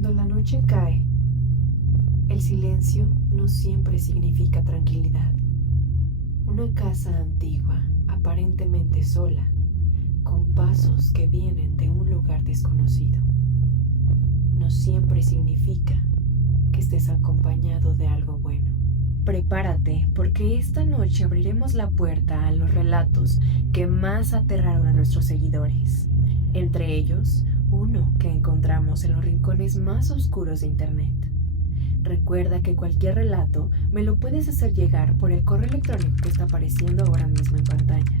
Cuando la noche cae, el silencio no siempre significa tranquilidad. Una casa antigua, aparentemente sola, con pasos que vienen de un lugar desconocido, no siempre significa que estés acompañado de algo bueno. Prepárate, porque esta noche abriremos la puerta a los relatos que más aterraron a nuestros seguidores. Entre ellos, uno que encontramos en los rincones más oscuros de Internet. Recuerda que cualquier relato me lo puedes hacer llegar por el correo electrónico que está apareciendo ahora mismo en pantalla.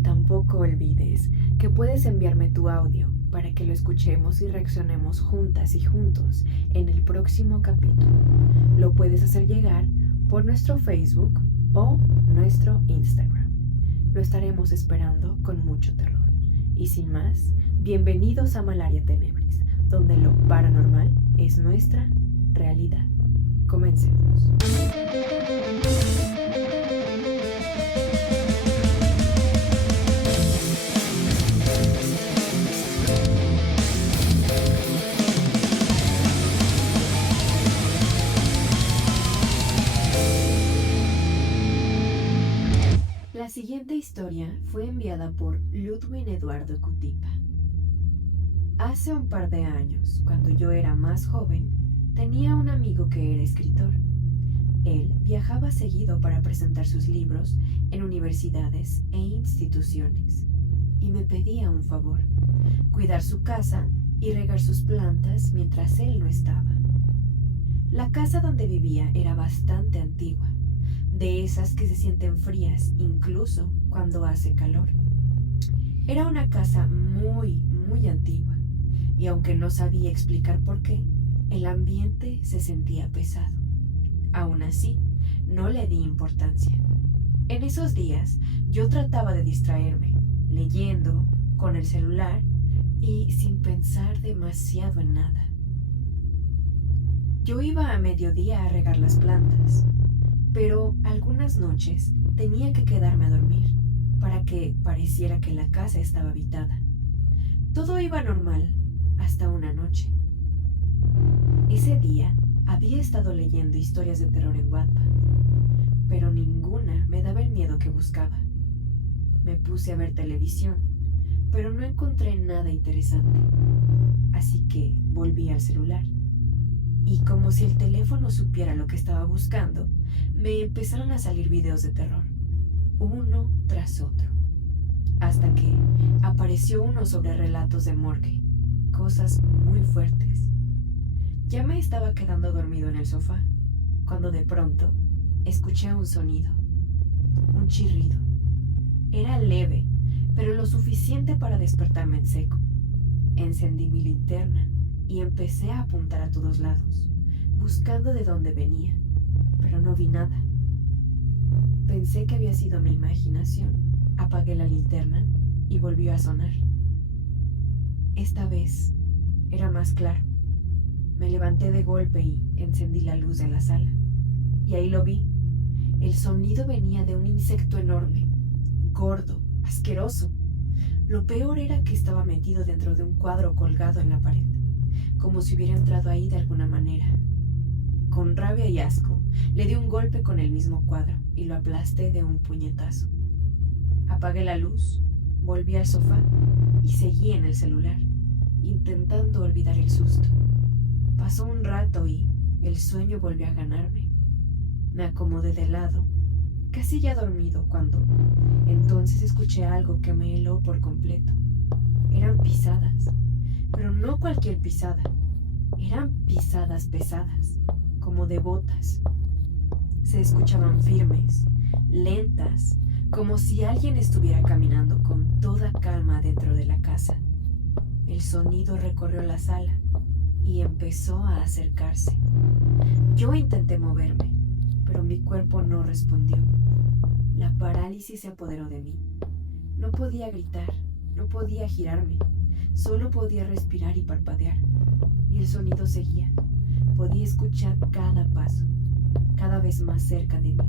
Tampoco olvides que puedes enviarme tu audio para que lo escuchemos y reaccionemos juntas y juntos en el próximo capítulo. Lo puedes hacer llegar por nuestro Facebook o nuestro Instagram. Lo estaremos esperando con mucho terror. Y sin más, bienvenidos a Malaria Tenebris, donde lo paranormal es nuestra realidad. Comencemos. La siguiente historia fue enviada por Ludwin Eduardo Cutipa. Hace un par de años, cuando yo era más joven, tenía un amigo que era escritor. Él viajaba seguido para presentar sus libros en universidades e instituciones y me pedía un favor: cuidar su casa y regar sus plantas mientras él no estaba. La casa donde vivía era bastante antigua, de esas que se sienten frías incluso cuando hace calor. Era una casa muy antigua, y aunque no sabía explicar por qué, el ambiente se sentía pesado. Aún así, no le di importancia. En esos días, yo trataba de distraerme, leyendo, con el celular y sin pensar demasiado en nada. Yo iba a mediodía a regar las plantas, pero algunas noches tenía que quedarme a dormir para que pareciera que la casa estaba habitada. Todo iba normal hasta una noche. Ese día había estado leyendo historias de terror en Wattpad, pero ninguna me daba el miedo que buscaba. Me puse a ver televisión, pero no encontré nada interesante, así que volví al celular. Y como si el teléfono supiera lo que estaba buscando, me empezaron a salir videos de terror, uno tras otro, hasta que apareció uno sobre relatos de morgue, cosas muy fuertes. Ya me estaba quedando dormido en el sofá, cuando de pronto escuché un sonido, un chirrido. Era leve, pero lo suficiente para despertarme en seco. Encendí mi linterna y empecé a apuntar a todos lados, buscando de dónde venía, pero no vi nada. Pensé que había sido mi imaginación. Apagué la linterna y volvió a sonar. Esta vez era más claro. Me levanté de golpe y encendí la luz de la sala. Y ahí lo vi. El sonido venía de un insecto enorme, gordo, asqueroso. Lo peor era que estaba metido dentro de un cuadro colgado en la pared, como si hubiera entrado ahí de alguna manera. Con rabia y asco, le di un golpe con el mismo cuadro y lo aplasté de un puñetazo. Apagué la luz, volví al sofá y seguí en el celular, intentando olvidar el susto. Pasó un rato y el sueño volvió a ganarme. Me acomodé de lado, casi ya dormido, cuando entonces escuché algo que me heló por completo. Eran pisadas, pero no cualquier pisada. Eran pisadas pesadas, como de botas. Se escuchaban firmes, lentas, como si alguien estuviera caminando con toda calma dentro de la casa. El sonido recorrió la sala y empezó a acercarse. Yo intenté moverme, pero mi cuerpo no respondió. La parálisis se apoderó de mí. No podía gritar, no podía girarme, solo podía respirar y parpadear. Y el sonido seguía. Podía escuchar cada paso, cada vez más cerca de mí.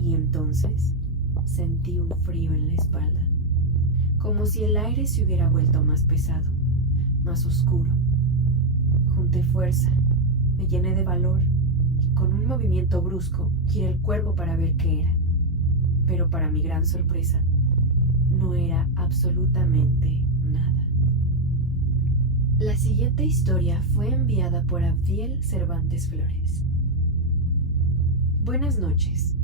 Y entonces sentí un frío en la espalda, como si el aire se hubiera vuelto más pesado, más oscuro. Junté fuerza, me llené de valor y con un movimiento brusco giré el cuerpo para ver qué era. Pero para mi gran sorpresa, no era absolutamente nada. La siguiente historia fue enviada por Abdiel Cervantes Flores. Buenas noches.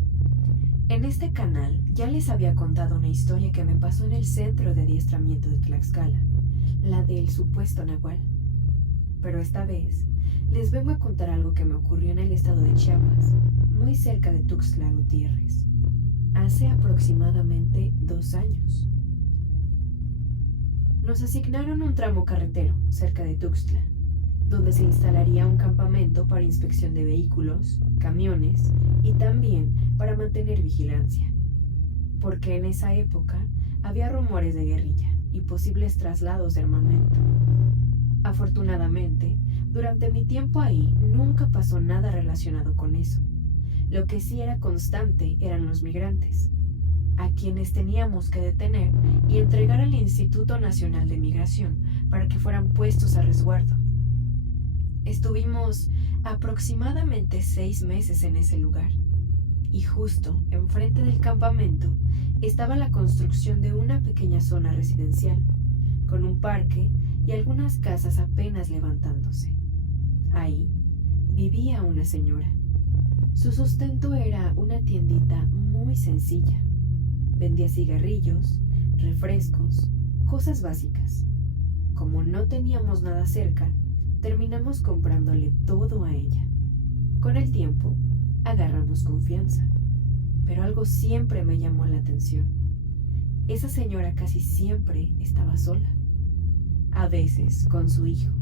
En este canal ya les había contado una historia que me pasó en el centro de adiestramiento de Tlaxcala, la del supuesto nahual. Pero esta vez les vengo a contar algo que me ocurrió en el estado de Chiapas, muy cerca de Tuxtla Gutiérrez, hace aproximadamente 2 años. Nos asignaron un tramo carretero cerca de Tuxtla, donde se instalaría un campamento para inspección de vehículos, camiones y también para mantener vigilancia, porque en esa época había rumores de guerrilla y posibles traslados de armamento. Afortunadamente, durante mi tiempo ahí nunca pasó nada relacionado con eso. Lo que sí era constante eran los migrantes, a quienes teníamos que detener y entregar al Instituto Nacional de Migración para que fueran puestos a resguardo. Estuvimos aproximadamente 6 meses en ese lugar, y justo enfrente del campamento estaba la construcción de una pequeña zona residencial, con un parque y algunas casas apenas levantándose. Ahí vivía una señora. Su sustento era una tiendita muy sencilla. Vendía cigarrillos, refrescos, cosas básicas. Como no teníamos nada cerca, terminamos comprándole todo a ella. Con el tiempo, agarramos confianza, pero algo siempre me llamó la atención. Esa señora casi siempre estaba sola, a veces con su hijo,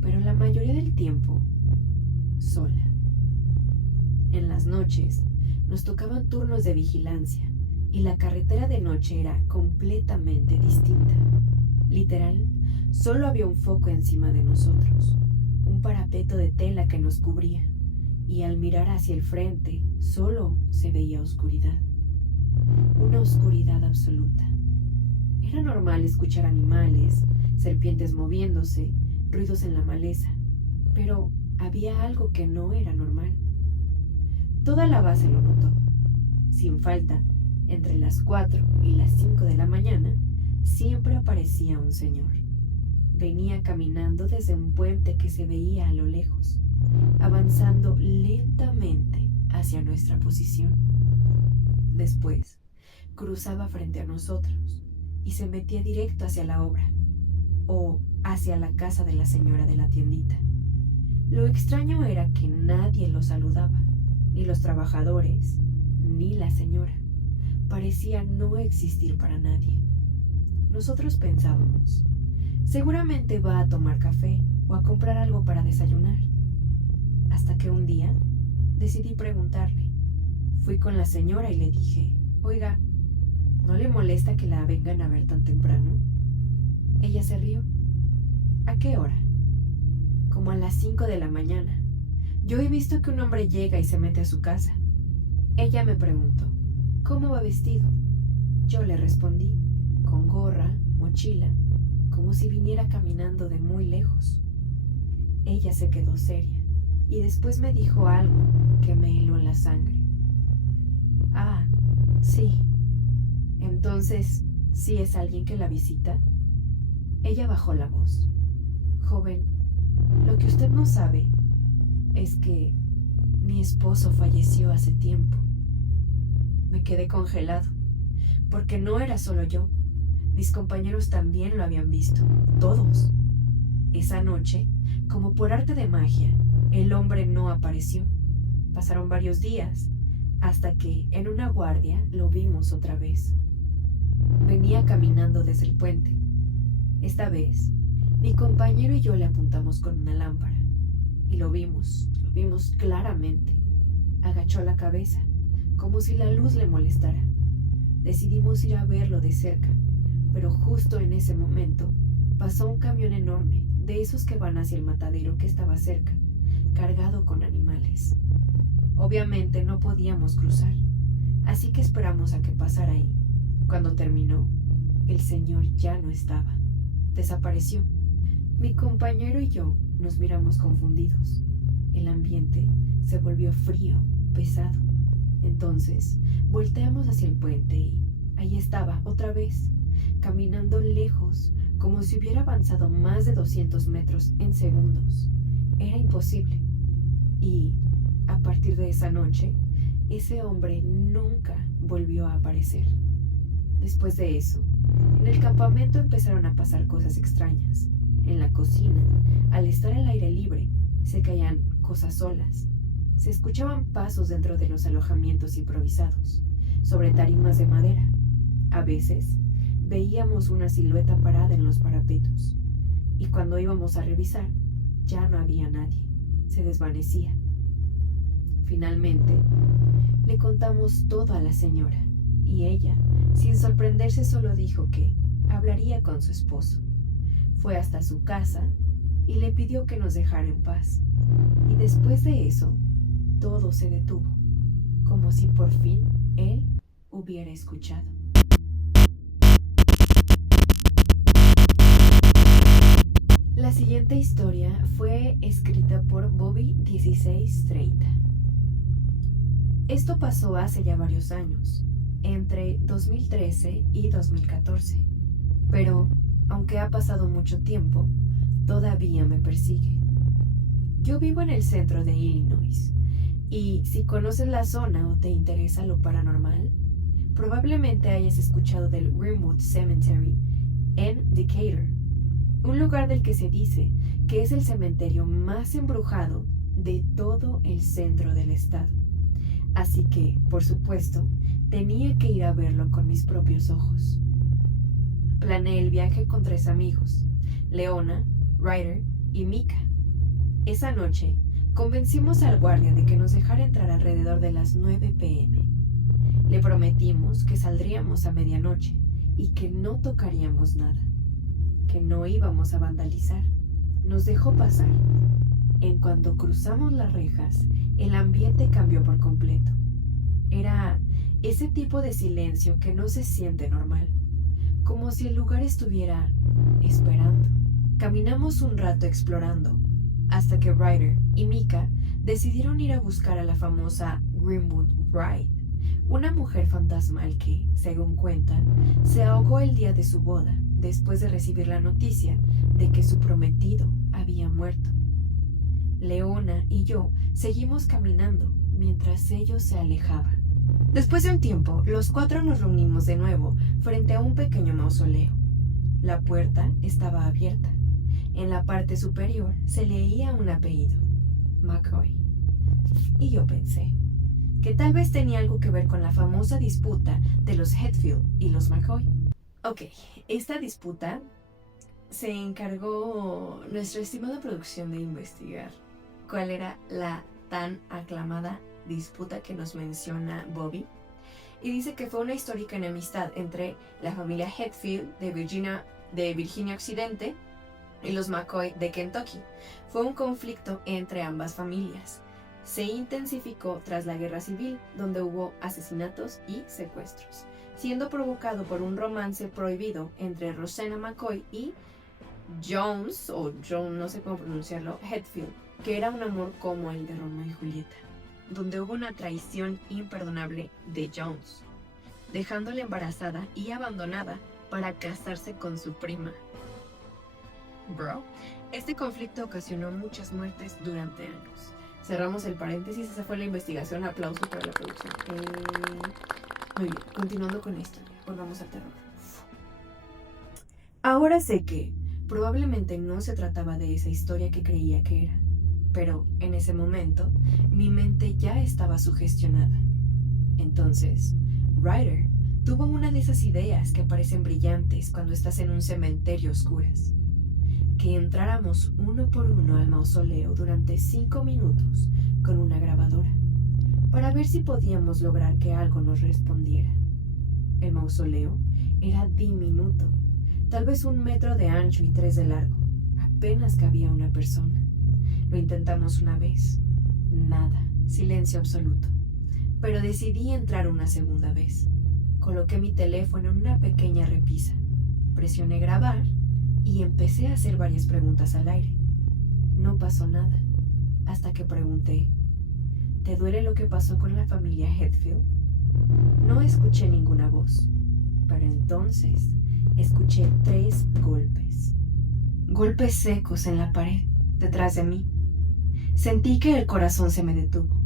pero la mayoría del tiempo sola. En las noches nos tocaban turnos de vigilancia y la carretera de noche era completamente distinta. Literal, solo había un foco encima de nosotros, un parapeto de tela que nos cubría, y al mirar hacia el frente solo se veía oscuridad. Una oscuridad absoluta. Era normal escuchar animales, serpientes moviéndose, ruidos en la maleza, pero había algo que no era normal. Toda la base lo notó. Sin falta, entre las 4 y las 5 de la mañana, siempre aparecía un señor. Venía caminando desde un puente que se veía a lo lejos, avanzando lentamente hacia nuestra posición. Después, cruzaba frente a nosotros y se metía directo hacia la obra, o hacia la casa de la señora de la tiendita. Lo extraño era que nadie lo saludaba, ni los trabajadores, ni la señora. Parecía no existir para nadie. Nosotros pensábamos, seguramente va a tomar café o a comprar algo para desayunar. Hasta que un día decidí preguntarle. Fui con la señora y le dije, oiga, ¿no le molesta que la vengan a ver tan temprano? Ella se rió. ¿A qué hora? Como a las 5 de la mañana. Yo he visto que un hombre llega y se mete a su casa. Ella me preguntó, ¿cómo va vestido? Yo le respondí, con gorra, mochila, como si viniera caminando de muy lejos. Ella se quedó seria y después me dijo algo que me heló la sangre. Ah, sí. Entonces, ¿sí es alguien que la visita? Ella bajó la voz. Joven, lo que usted no sabe es que mi esposo falleció hace tiempo. Me quedé congelado, porque no era solo yo. Mis compañeros también lo habían visto, todos. Esa noche, como por arte de magia, el hombre no apareció. Pasaron varios días, hasta que en una guardia lo vimos otra vez. Venía caminando desde el puente. Esta vez, mi compañero y yo le apuntamos con una lámpara, y lo vimos claramente. Agachó la cabeza, como si la luz le molestara. Decidimos ir a verlo de cerca, pero justo en ese momento pasó un camión enorme, de esos que van hacia el matadero que estaba cerca, cargado con animales. Obviamente no podíamos cruzar, así que esperamos a que pasara ahí. Cuando terminó, el señor ya no estaba. Desapareció. Mi compañero y yo nos miramos confundidos. El ambiente se volvió frío, pesado. Entonces, volteamos hacia el puente y ahí estaba, otra vez, caminando lejos, como si hubiera avanzado más de 200 metros en segundos. Era imposible. Y, a partir de esa noche, ese hombre nunca volvió a aparecer. Después de eso, en el campamento empezaron a pasar cosas extrañas. En la cocina, al estar al aire libre, se caían cosas solas. Se escuchaban pasos dentro de los alojamientos improvisados, sobre tarimas de madera. A veces, veíamos una silueta parada en los parapetos. Y cuando íbamos a revisar, ya no había nadie. Se desvanecía. Finalmente, le contamos todo a la señora, y ella, sin sorprenderse, solo dijo que hablaría con su esposo. Fue hasta su casa y le pidió que nos dejara en paz. Y después de eso, todo se detuvo, como si por fin él hubiera escuchado. La siguiente historia fue escrita por Bobby1630. Esto pasó hace ya varios años, entre 2013 y 2014, pero aunque ha pasado mucho tiempo, todavía me persigue. Yo vivo en el centro de Illinois, y si conoces la zona o te interesa lo paranormal, probablemente hayas escuchado del Greenwood Cemetery en Decatur, un lugar del que se dice que es el cementerio más embrujado de todo el centro del estado. Así que, por supuesto, tenía que ir a verlo con mis propios ojos. Planeé el viaje con 3 amigos, Leona, Ryder y Mika. Esa noche, convencimos al guardia de que nos dejara entrar alrededor de las 9 p.m. Le prometimos que saldríamos a medianoche y que no tocaríamos nada, que no íbamos a vandalizar. Nos dejó pasar. En cuanto cruzamos las rejas, el ambiente cambió por completo. Era ese tipo de silencio que no se siente normal, como si el lugar estuviera esperando. Caminamos un rato explorando, hasta que Ryder y Mika decidieron ir a buscar a la famosa Greenwood Bride, una mujer fantasmal que, según cuentan, se ahogó el día de su boda después de recibir la noticia de que su prometido había muerto. Leona y yo seguimos caminando mientras ellos se alejaban. Después de un tiempo, los 4 nos reunimos de nuevo frente a un pequeño mausoleo. La puerta estaba abierta. En la parte superior se leía un apellido, McCoy. Y yo pensé que tal vez tenía algo que ver con la famosa disputa de los Hetfield y los McCoy. Ok, esta disputa se encargó nuestra estimada producción de investigar cuál era la tan aclamada disputa que nos menciona Bobby, y dice que fue una histórica enemistad entre la familia Hetfield de Virginia Occidente y los McCoy de Kentucky. Fue un conflicto entre ambas familias. Se intensificó tras la guerra civil, donde hubo asesinatos y secuestros, siendo provocado por un romance prohibido entre Rosanna McCoy y Jones, o John, no sé cómo pronunciarlo, Hetfield, que era un amor como el de Romeo y Julieta, donde hubo una traición imperdonable de Jones, dejándola embarazada y abandonada para casarse con su prima. Bro, este conflicto ocasionó muchas muertes durante años. Cerramos el paréntesis, esa fue la investigación. Aplauso para la producción. Muy bien, continuando con la historia, volvamos al terror. Ahora sé que probablemente no se trataba de esa historia que creía que era, pero en ese momento mi mente ya estaba sugestionada. Entonces, Ryder tuvo una de esas ideas que parecen brillantes cuando estás en un cementerio a oscuras. Que entráramos uno por uno al mausoleo durante 5 minutos con una grabadora, para ver si podíamos lograr que algo nos respondiera. El mausoleo era diminuto, tal vez 1 metro de ancho y 3 de largo. Apenas cabía una persona. Lo intentamos una vez. Nada, silencio absoluto. Pero decidí entrar una segunda vez. Coloqué mi teléfono en una pequeña repisa. Presioné grabar y empecé a hacer varias preguntas al aire. No pasó nada, hasta que pregunté, ¿te duele lo que pasó con la familia Hetfield? No escuché ninguna voz, pero entonces escuché 3 golpes. Golpes secos en la pared, detrás de mí. Sentí que el corazón se me detuvo,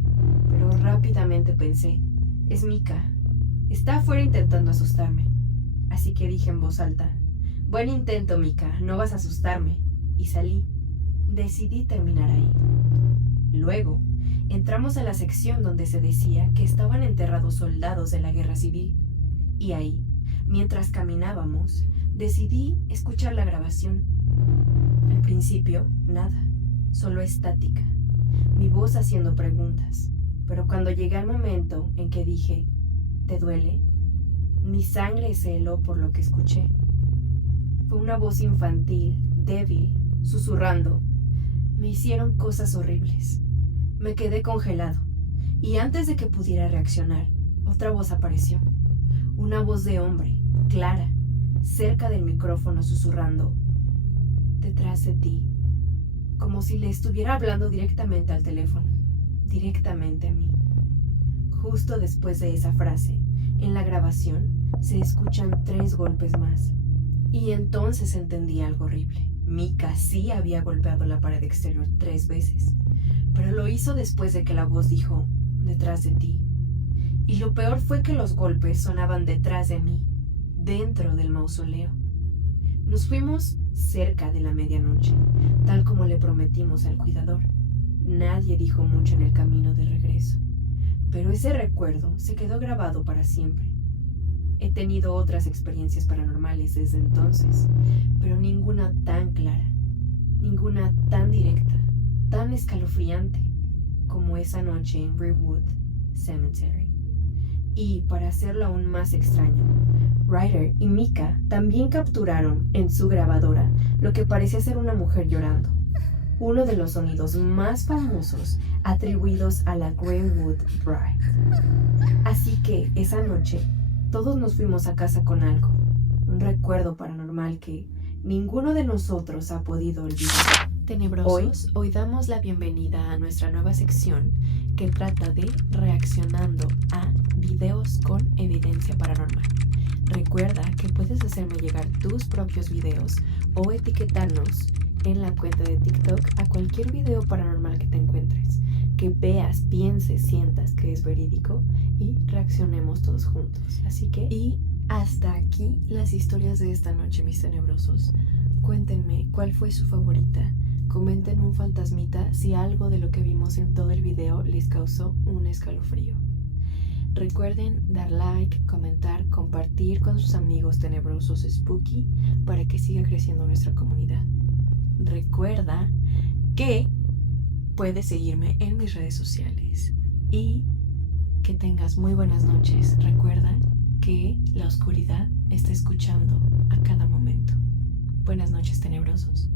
pero rápidamente pensé, es Mika. Está afuera intentando asustarme. Así que dije en voz alta, buen intento, Mika, no vas a asustarme. Y salí. Decidí terminar ahí. Luego, entramos a la sección donde se decía que estaban enterrados soldados de la guerra civil. Y ahí, mientras caminábamos, decidí escuchar la grabación. Al principio, nada, solo estática, mi voz haciendo preguntas. Pero cuando llegué al momento en que dije, ¿te duele?, mi sangre se heló por lo que escuché. Fue una voz infantil, débil, susurrando. Me hicieron cosas horribles. Me quedé congelado, y antes de que pudiera reaccionar, otra voz apareció. Una voz de hombre, clara, cerca del micrófono susurrando, detrás de ti, como si le estuviera hablando directamente al teléfono, directamente a mí. Justo después de esa frase, en la grabación, se escuchan 3 golpes más. Y entonces entendí algo horrible. Mika sí había golpeado la pared exterior 3 veces, pero lo hizo después de que la voz dijo, detrás de ti. Y lo peor fue que los golpes sonaban detrás de mí, dentro del mausoleo. Nos fuimos cerca de la medianoche, tal como le prometimos al cuidador. Nadie dijo mucho en el camino de regreso, pero ese recuerdo se quedó grabado para siempre. He tenido otras experiencias paranormales desde entonces, pero ninguna tan clara, ninguna tan directa, tan escalofriante como esa noche en Brentwood Cemetery. Y para hacerlo aún más extraño, Ryder y Mika también capturaron en su grabadora lo que parecía ser una mujer llorando, uno de los sonidos más famosos atribuidos a la Greenwood Bride. Así que esa noche todos nos fuimos a casa con algo, un recuerdo paranormal que ninguno de nosotros ha podido olvidar. Tenebrosos, hoy damos la bienvenida a nuestra nueva sección que trata de reaccionando a videos con evidencia paranormal. Recuerda que puedes hacerme llegar tus propios videos o etiquetarnos en la cuenta de TikTok a cualquier video paranormal que te encuentres, que veas, pienses, sientas que es verídico y reaccionemos todos juntos. Así que, y hasta aquí las historias de esta noche, mis tenebrosos. Cuéntenme cuál fue su favorita. Comenten un fantasmita si algo de lo que vimos en todo el video les causó un escalofrío. Recuerden dar like, comentar, compartir con sus amigos tenebrosos spooky para que siga creciendo nuestra comunidad. Recuerda que puedes seguirme en mis redes sociales y que tengas muy buenas noches. Recuerda que la oscuridad está escuchando a cada momento. Buenas noches, tenebrosos.